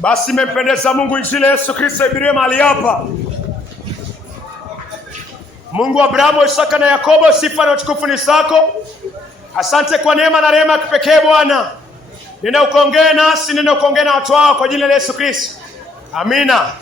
Basi imempendeza Mungu injili ya Yesu Kristo ibirie mahali hapa. Mungu wa Abrahamu, Isaka na Yakobo, sifa na utukufu ni zako. Asante kwa neema na rehema kipekee Bwana. Nenda ukaongee nasi, nenda ukaongee na watu wao kwa jina la Yesu Kristo. Amina.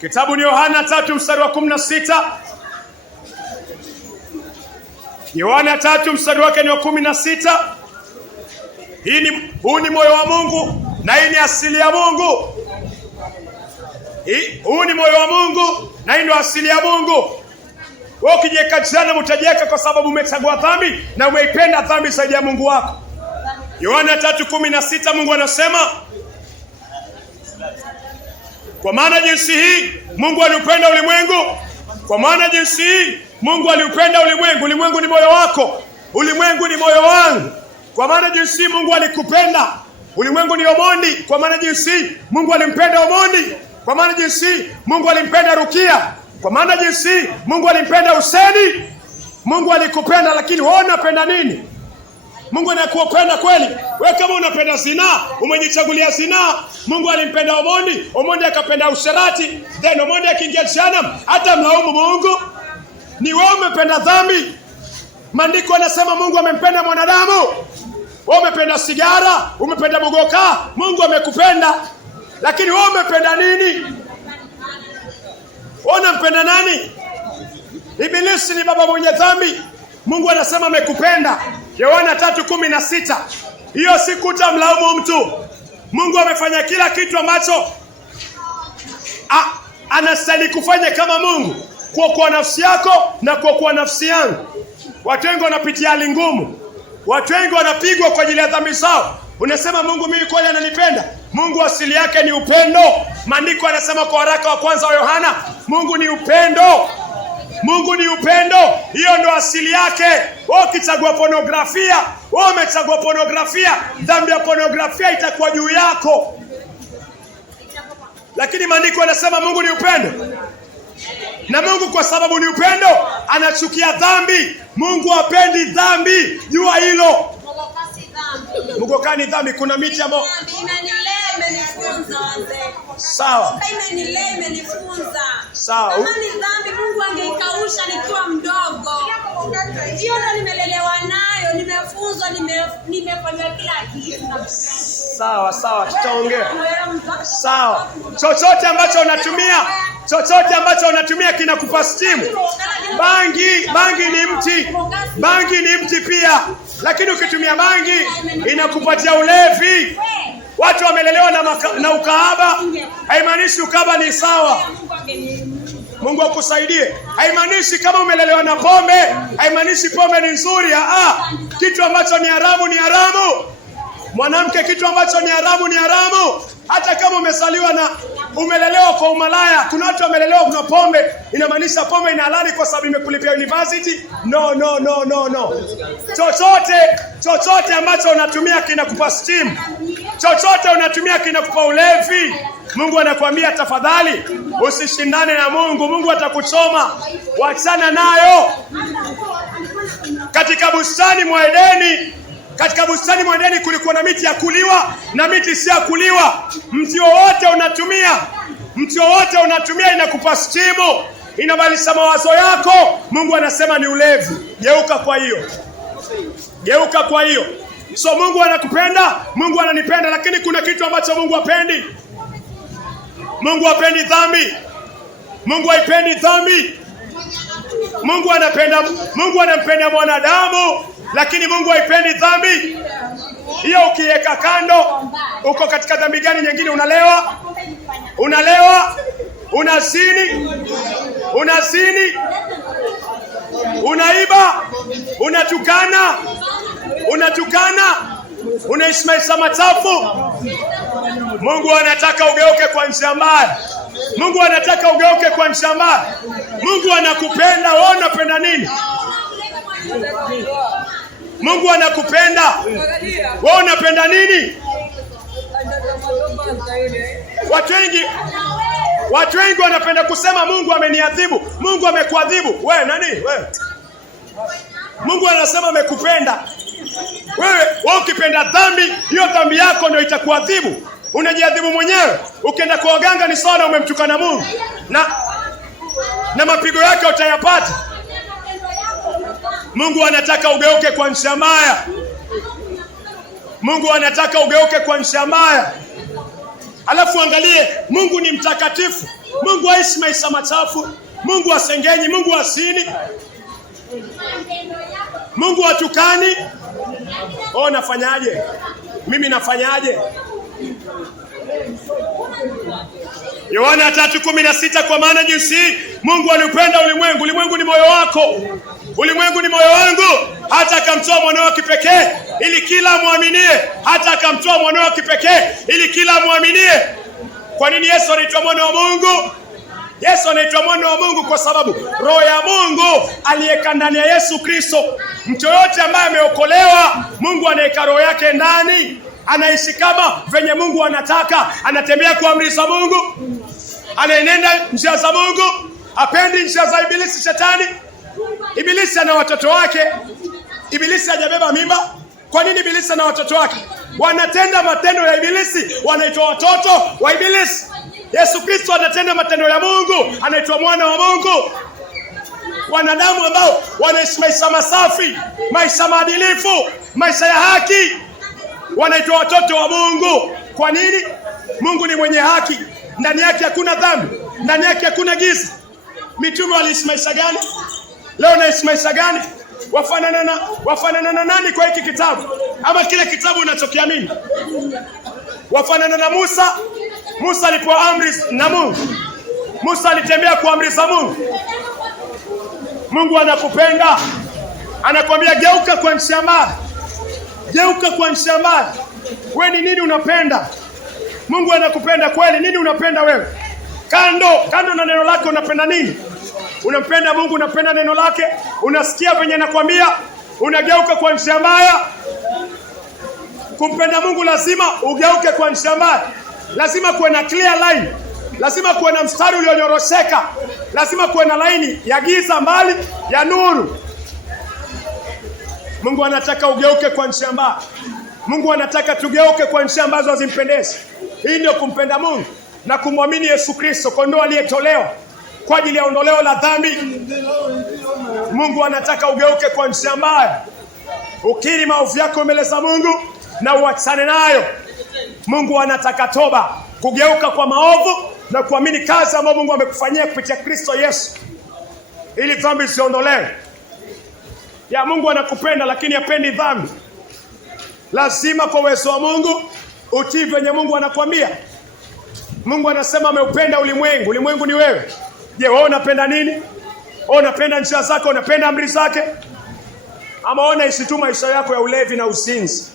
Kitabu ni Yohana 3 mstari wa 16. Yohana 3 mstari wake ni wa 16. Huu ni moyo wa Mungu na hii ni asili ya Mungu. Huu ni moyo wa Mungu na hii ndio asili ya Mungu. Wewe ukijiweka jana mtajiweka kwa sababu umechagua dhambi na umeipenda dhambi zaidi ya Mungu wako. Yohana 3:16 Mungu anasema, kwa maana jinsi hii Mungu aliupenda ulimwengu. Kwa maana jinsi hii Mungu aliupenda ulimwengu. Ulimwengu ni moyo wako. Ulimwengu ni moyo wangu. Kwa maana jinsi Mungu alikupenda. Ulimwengu ni Omondi. Kwa maana jinsi Mungu alimpenda Omondi. Kwa maana jinsi Mungu alimpenda Rukia. Kwa maana jinsi Mungu alimpenda Huseni. Mungu alikupenda, lakini wewe unapenda nini? Mungu anakupenda kweli? Wewe kama unapenda zinaa, umejichagulia zinaa. Mungu alimpenda Omondi, Omondi akapenda usherati, then Omondi akiingia jehanamu, hata mlaumu Mungu? Ni wewe umependa dhambi. Maandiko yanasema Mungu amempenda mwanadamu. Wewe umependa sigara, umependa bugoka, Mungu amekupenda. Lakini wewe umependa nini? Wewe unampenda nani? Ibilisi ni baba mwenye dhambi. Mungu anasema amekupenda. Yohana 3:16. Hiyo si kutamlaumu mtu. Mungu amefanya kila kitu ambacho anastahili kufanya kama Mungu, kwa nafsi yako na kwa nafsi yangu. Watu wengi wanapitia hali ngumu. Watu wengi wanapigwa kwa ajili ya dhambi zao. Unasema Mungu mimi kweli ananipenda? Mungu asili yake ni upendo. Maandiko yanasema kwa waraka wa kwanza wa Yohana, Mungu ni upendo. Mungu ni upendo. Hiyo ndo asili yake. Wewe ukichagua pornografia, wewe umechagua pornografia, dhambi ya pornografia itakuwa juu yako. Lakini maandiko yanasema Mungu ni upendo. Na Mungu kwa sababu ni upendo, anachukia dhambi. Mungu hapendi dhambi. Jua hilo. Mungu kani dhambi, kuna miti ambayo imenifunza wazee. Sawa. Imenifunza. Sawa. Kama ni dhambi Mungu angeikausha nikiwa mdogo. Hiyo ndo nimelelewa nayo, nimefunzwa, nimefanywa kila kitu. Sawa, tutaongea. Sawa. Chochote ambacho unatumia kinakupa stimu. Bangi ni mti. Bangi ni mti pia. Lakini ukitumia bangi inakupatia ulevi. Watu wamelelewa na ukahaba. Haimaanishi ukahaba ni sawa. Mungu akusaidie. Haimaanishi kama umelelewa na pombe, haimaanishi pombe ni nzuri. Kitu ambacho ni haramu ni haramu. Mwanamke, kitu ambacho ni haramu ni haramu. Hata kama umelelewa kwa umalaya. Kuna watu wamelelewa kuna pombe, inamaanisha pombe ina halali kwa sababu imekulipia university. No. Chochote ambacho unatumia kinakupa steam. Chochote unatumia kinakupa ulevi. Mungu anakuambia tafadhali usishindane na Mungu. Mungu atakuchoma. Wachana nayo. Katika bustani mwa Edeni kulikuwa na miti ya kuliwa na miti si ya kuliwa. Mti wowote unatumia inakupa stimu, inabadilisha mawazo yako. Mungu anasema ni ulevi. Geuka kwa hiyo. So Mungu anakupenda, Mungu ananipenda, lakini kuna kitu ambacho Mungu hapendi. Mungu hapendi dhambi. Mungu haipendi dhambi. Mungu anampenda mwanadamu, lakini Mungu haipendi dhambi. Hiyo ukiweka kando, uko katika dhambi gani nyingine? Unalewa, unazini, unaiba, unatukana, unaishi maisha machafu. Mungu anataka ugeuke kwa njia mbaya. Mungu anakupenda. Wewe unapenda nini? Mungu anakupenda. Wewe unapenda nini? Watu wengi wanapenda kusema Mungu ameniadhibu. Mungu amekuadhibu. Wewe nani? Wewe. Mungu anasema amekupenda. Wewe ukipenda dhambi, hiyo dhambi yako ndio itakuadhibu. Unajiadhibu mwenyewe. Ukienda kwa waganga ni sawa umemtukana Mungu. Na mapigo yake utayapata. Mungu anataka ugeuke kwa njia mbaya. Mungu anataka ugeuke kwa njia mbaya. Alafu angalie, Mungu ni mtakatifu. Mungu haishi maisha machafu. Mungu asengenyi, Mungu asini. Mungu atukani. Nafanyaje? Mimi nafanyaje? Yohana 3:16, kwa maana jinsi Mungu aliupenda ulimwengu. Ulimwengu ni moyo wako. Ulimwengu ni moyo wangu, hata akamtoa mwanao wa kipekee ili kila muaminie. Hata akamtoa mwanao wa kipekee ili kila muaminie. Kwa nini Yesu anaitwa mwana wa Mungu? Yesu anaitwa mwana wa Mungu kwa sababu roho ya Mungu aliyeka ndani ya Yesu Kristo. Mtu yote ambaye ameokolewa, Mungu anaweka roho yake ndani. Anaishi kama venye Mungu anataka. Anatembea kwa amri za Mungu. Anaenenda njia za Mungu. Hapendi njia za ibilisi shetani. Ibilisi ana watoto wake. Ibilisi hajabeba mimba. Kwa nini ibilisi ana watoto wake? Wanatenda matendo ya ibilisi, wanaitwa watoto wa ibilisi. Yesu Kristo anatenda matendo ya Mungu, anaitwa mwana wa Mungu. Wanadamu ambao wanaishi maisha masafi, maisha maadilifu, maisha ya haki, wanaitwa watoto wa Mungu. Kwa nini? Mungu ni mwenye haki. Ndani yake hakuna dhambi. Ndani yake hakuna giza. Mitume waliishi maisha gani? Leo naishi maisha gani? Wafanana na nani kwa hiki kitabu? Ama kile kitabu unachokiamini? Wafanana na Musa. Musa alipewa amri na Mungu. Musa alitembea kwa amri za Mungu. Mungu anakupenda. Anakuambia geuka kwa njia mbaya. Geuka kwa njia mbaya. Wewe ni nini unapenda? Mungu anakupenda kweli. Nini unapenda wewe? Kando na neno lake unapenda nini? Unampenda Mungu, unapenda neno lake, unasikia venye anakuambia, unageuka kwa njia mbaya. Kumpenda Mungu lazima ugeuke kwa njia mbaya. Lazima kuwe na clear line. Lazima kuwe na mstari ulionyorosheka. Lazima kuwe na laini ya giza mbali ya nuru. Mungu anataka ugeuke kwa njia mbaya. Mungu anataka tugeuke kwa njia ambazo hazimpendezi. Hii ndio kumpenda Mungu na kumwamini Yesu Kristo, kondoo aliyetolewa kwa ajili ya ondoleo la dhambi. Mungu anataka ugeuke kwa njia mbaya. Ukiri maovu yako mbele za Mungu na uachane nayo. Mungu anataka toba, kugeuka kwa maovu na kuamini kazi ambayo Mungu amekufanyia kupitia Kristo Yesu ili dhambi siondolewe. Ya Mungu anakupenda lakini hapendi dhambi. Lazima kwa uwezo wa Mungu utii venye Mungu anakuambia. Mungu anasema ameupenda ulimwengu. Ulimwengu ni wewe. Je, wewe unapenda nini? Wewe unapenda njia zake, unapenda amri zake? Ama unaishi tu maisha yako ya ulevi na uzinzi,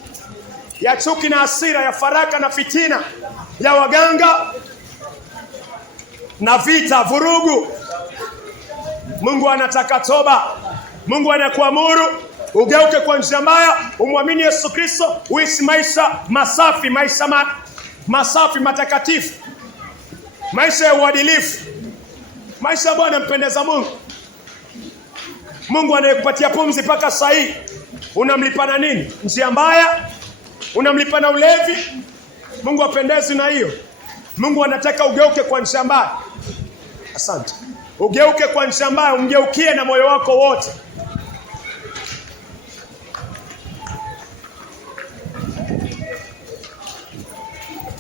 ya chuki na hasira, ya faraka na fitina, ya waganga na vita, vurugu? Mungu anataka toba. Mungu anakuamuru ugeuke kwa njia mbaya, umwamini Yesu Kristo, uishi maisha masafi, masafi matakatifu, maisha ya uadilifu, maisha ambayo yanampendeza Mungu. Mungu anayekupatia pumzi mpaka saa hii, unamlipa na nini? Njia mbaya? Unamlipa na ulevi? Mungu apendezi na hiyo. Mungu anataka ugeuke kwa njia mbaya. Asante. Ugeuke kwa njia mbaya, umgeukie na moyo wako wote.